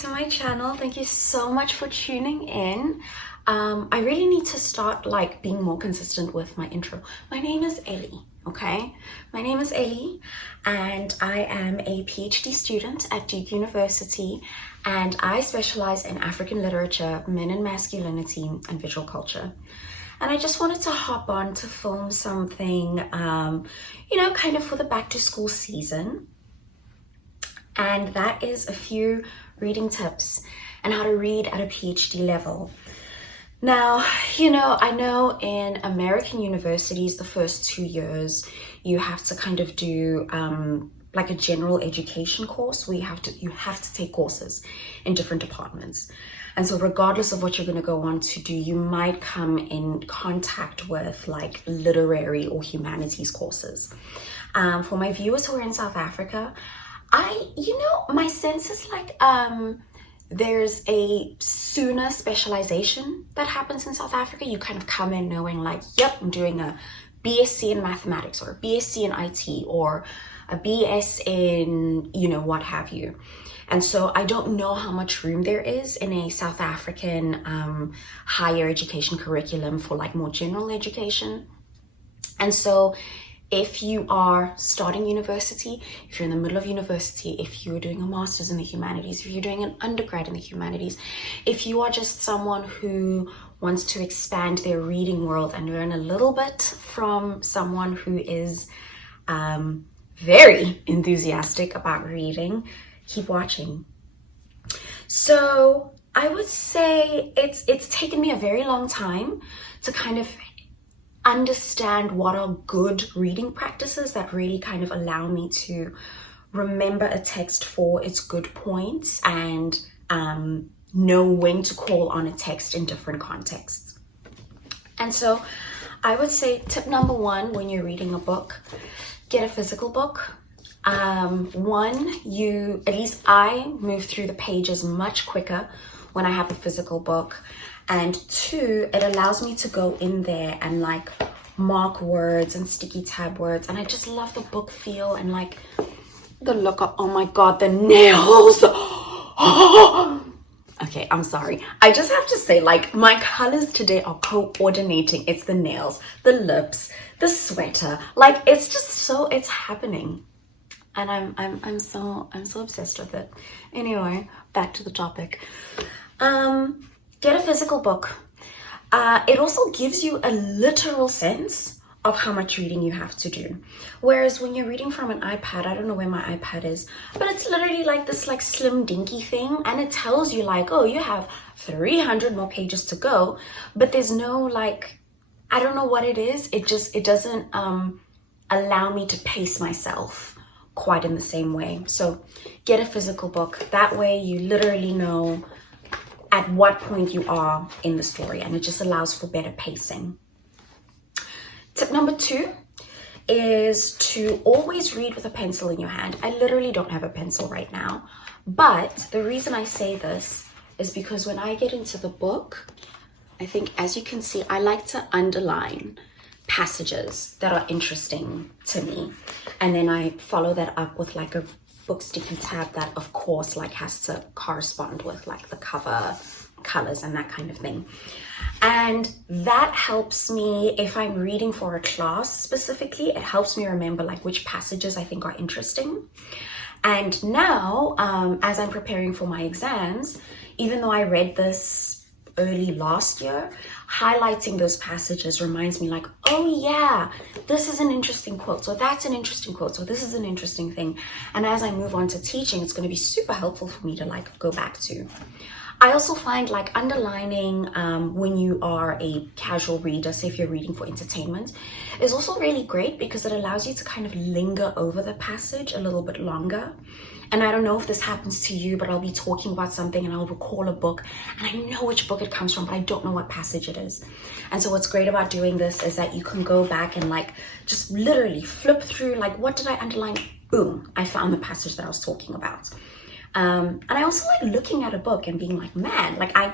to my channel. Thank you so much for tuning in. I really need to start like being more consistent with my intro. My name is Ellie, okay? My name is Ellie and I am a PhD student at Duke University, and I specialize in African literature, men and masculinity, and visual culture. And I just wanted to hop on to film something, kind of for the back to school season. And that is a few reading tips and how to read at a PhD level. Now, I know in American universities, the first 2 years, you have to kind of do like a general education course where you have to take courses in different departments. And so regardless of what you're going to go on to do, you might come in contact with like literary or humanities courses. For my viewers who are in South Africa, my sense is like there's a sooner specialization that happens in South Africa. You kind of come in knowing like, yep, I'm doing a BSc in mathematics or a BSc in IT or a BS in, what have you. And so I don't know how much room there is in a South African higher education curriculum for like more general education. And so if you are starting university, if you're in the middle of university, if you're doing a master's in the humanities, if you're doing an undergrad in the humanities, if you are just someone who wants to expand their reading world and learn a little bit from someone who is very enthusiastic about reading, keep watching. So I would say it's taken me a very long time to kind of understand what are good reading practices that really kind of allow me to remember a text for its good points and know when to call on a text in different contexts. And so I would say tip number one when you're reading a book, get a physical book. At least I move through the pages much quicker when I have a physical book. And two, it allows me to go in there and like mark words and sticky tab words. And I just love the book feel and like the look of, oh my God, the nails. Okay, I'm sorry. I just have to say, like, my colors today are coordinating. It's the nails, the lips, the sweater. Like, it's happening. And I'm so obsessed with it. Anyway, back to the topic. Get a physical book. It also gives you a literal sense of how much reading you have to do. Whereas when you're reading from an iPad, I don't know where my iPad is, but it's literally like this like slim dinky thing, and it tells you like, oh, you have 300 more pages to go, but there's no like, I don't know what it is. It doesn't allow me to pace myself quite in the same way. So get a physical book. That way you literally know at what point you are in the story, and it just allows for better pacing. Tip number two is to always read with a pencil in your hand. I literally don't have a pencil right now, but the reason I say this is because when I get into the book, I think, as you can see, I like to underline passages that are interesting to me, and then I follow that up with like a book sticky tab that of course like has to correspond with like the cover colors and that kind of thing. And that helps me if I'm reading for a class specifically. It helps me remember like which passages I think are interesting. And now as I'm preparing for my exams, even though I read this early last year, highlighting those passages reminds me like, oh yeah, this is an interesting quote, so that's an interesting quote, so this is an interesting thing. And as I move on to teaching, it's going to be super helpful for me to like go back to. I also find like underlining when you are a casual reader, say if you're reading for entertainment, is also really great because it allows you to kind of linger over the passage a little bit longer. And I don't know if this happens to you, but I'll be talking about something and I'll recall a book and I know which book it comes from, but I don't know what passage it is. And so what's great about doing this is that you can go back and like just literally flip through, like, what did I underline? Boom, I found the passage that I was talking about. And I also like looking at a book and being like, man, like I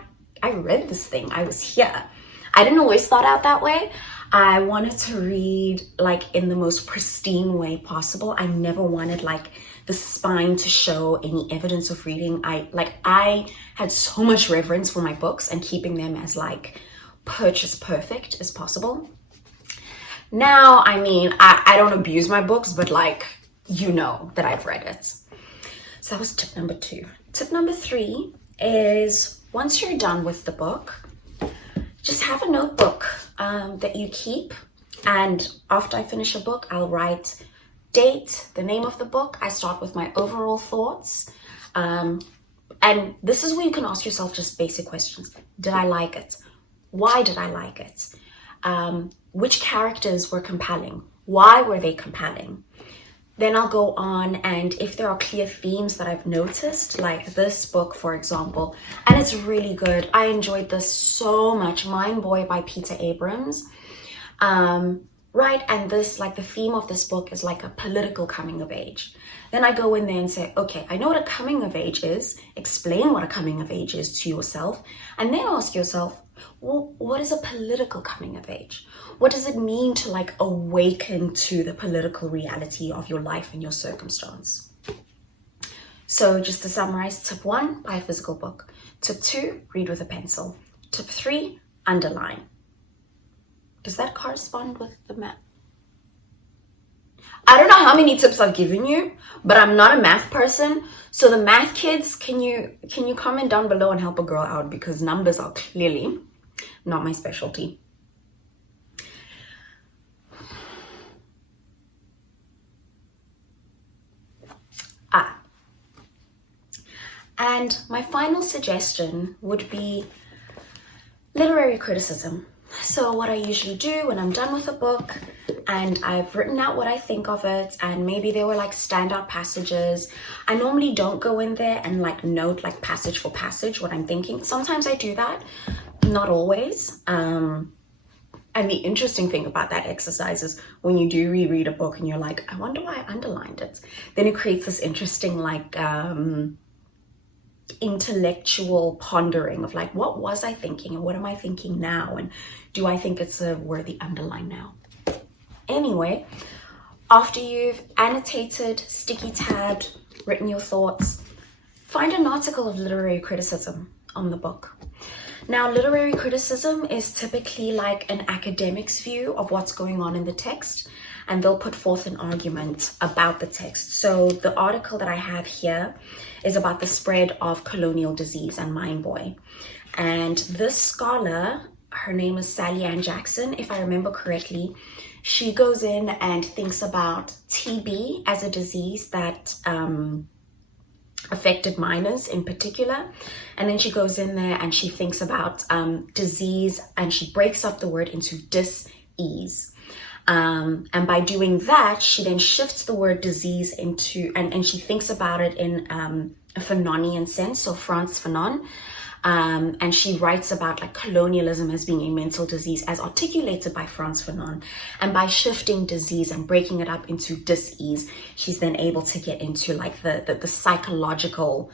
read this thing, I was here. I didn't always start out that way. I wanted to read like in the most pristine way possible. I never wanted like the spine to show any evidence of reading. I had so much reverence for my books and keeping them as like purchase perfect as possible. Now, I mean, I don't abuse my books, but like, you know that I've read it. So that was tip number 2. Tip number 3 is once you're done with the book, just have a notebook that you keep. And after I finish a book, I'll write date, the name of the book. I start with my overall thoughts. And this is where you can ask yourself just basic questions. Did I like it? Why did I like it? Which characters were compelling? Why were they compelling? Then I'll go on, and if there are clear themes that I've noticed, like this book, for example, and it's really good. I enjoyed this so much, Mind Boy by Peter Abrams. Right, and this, like the theme of this book is like a political coming of age. Then I go in there and say, okay, I know what a coming of age is. Explain what a coming of age is to yourself. And then ask yourself, well, what is a political coming of age? What does it mean to like awaken to the political reality of your life and your circumstance? So just to summarize, tip 1, buy a physical book. Tip 2, read with a pencil. Tip 3, underline. Does that correspond with the math? I don't know how many tips I've given you, but I'm not a math person. So the math kids, can you comment down below and help a girl out, because numbers are clearly not my specialty. And my final suggestion would be literary criticism. So what I usually do when I'm done with a book and I've written out what I think of it, and maybe there were like standout passages, I normally don't go in there and like note like passage for passage what I'm thinking. Sometimes I do that, not always. And the interesting thing about that exercise is when you do reread a book and you're like, I wonder why I underlined it. Then it creates this interesting like intellectual pondering of like, what was I thinking and what am I thinking now, and do I think it's a worthy underline now? Anyway, after you've annotated, sticky tabbed, written your thoughts, find an article of literary criticism on the book. Now, literary criticism is typically like an academic's view of what's going on in the text, and they'll put forth an argument about the text. So the article that I have here is about the spread of colonial disease and Mind Boy. And this scholar, her name is Sally Ann Jackson, if I remember correctly, she goes in and thinks about TB as a disease that affected minors in particular. And then she goes in there and she thinks about disease, and she breaks up the word into dis-ease. And by doing that, she then shifts the word disease into, and she thinks about it in a Fanonian sense, so Frantz Fanon. And she writes about like colonialism as being a mental disease as articulated by Frantz Fanon. And by shifting disease and breaking it up into dis-ease, she's then able to get into like the psychological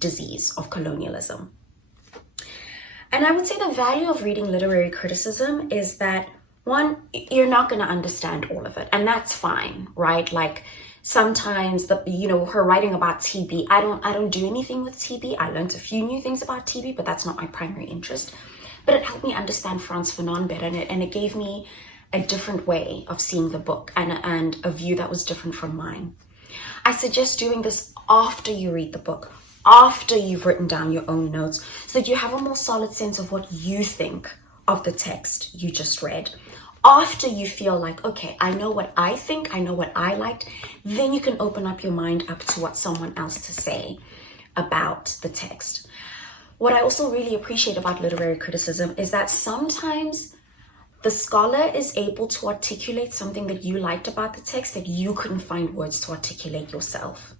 disease of colonialism. And I would say the value of reading literary criticism is that, one, you're not going to understand all of it, and that's fine, right? Like sometimes her writing about TB, I don't do anything with TB. I learned a few new things about TB, but that's not my primary interest. But it helped me understand Frantz Fanon better, and it gave me a different way of seeing the book and a view that was different from mine. I suggest doing this after you read the book, after you've written down your own notes, so that you have a more solid sense of what you think of the text you just read. After you feel like, okay, I know what I think, I know what I liked, then you can open up your mind up to what someone else to say about the text. What I also really appreciate about literary criticism is that sometimes the scholar is able to articulate something that you liked about the text that you couldn't find words to articulate yourself.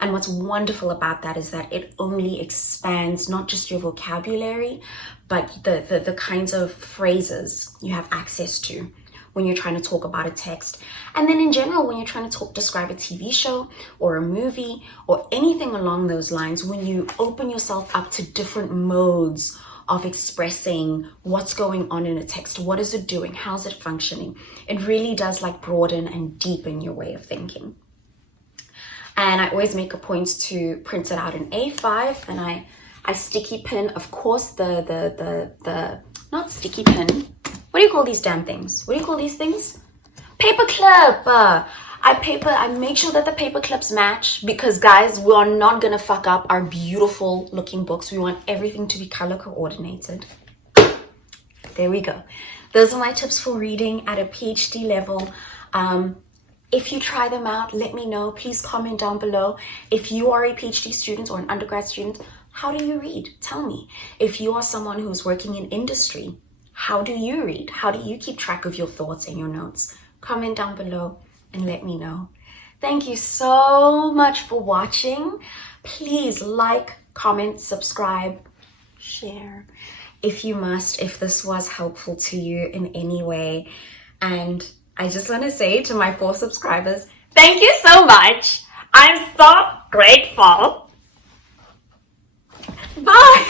And what's wonderful about that is that it only expands not just your vocabulary, but the kinds of phrases you have access to when you're trying to talk about a text. And then in general, when you're trying to describe a TV show or a movie or anything along those lines, when you open yourself up to different modes of expressing what's going on in a text. What is it doing? How's it functioning? It really does like broaden and deepen your way of thinking. And I always make a point to print it out in A5, and I sticky pin, of course, the not sticky pin. What do you call these damn things? What do you call these things? Paper clip. I make sure that the paper clips match, because guys, we are not gonna fuck up our beautiful looking books. We want everything to be color coordinated. There we go. Those are my tips for reading at a PhD level. If you try them out, let me know. Please comment down below. If you are a PhD student or an undergrad student, how do you read? Tell me. If you are someone who's working in industry, how do you read? How do you keep track of your thoughts and your notes? Comment down below and let me know. Thank you so much for watching. Please like, comment, subscribe, share if you must, if this was helpful to you in any way. And I just want to say to my 4 subscribers, thank you so much. I'm so grateful. Bye.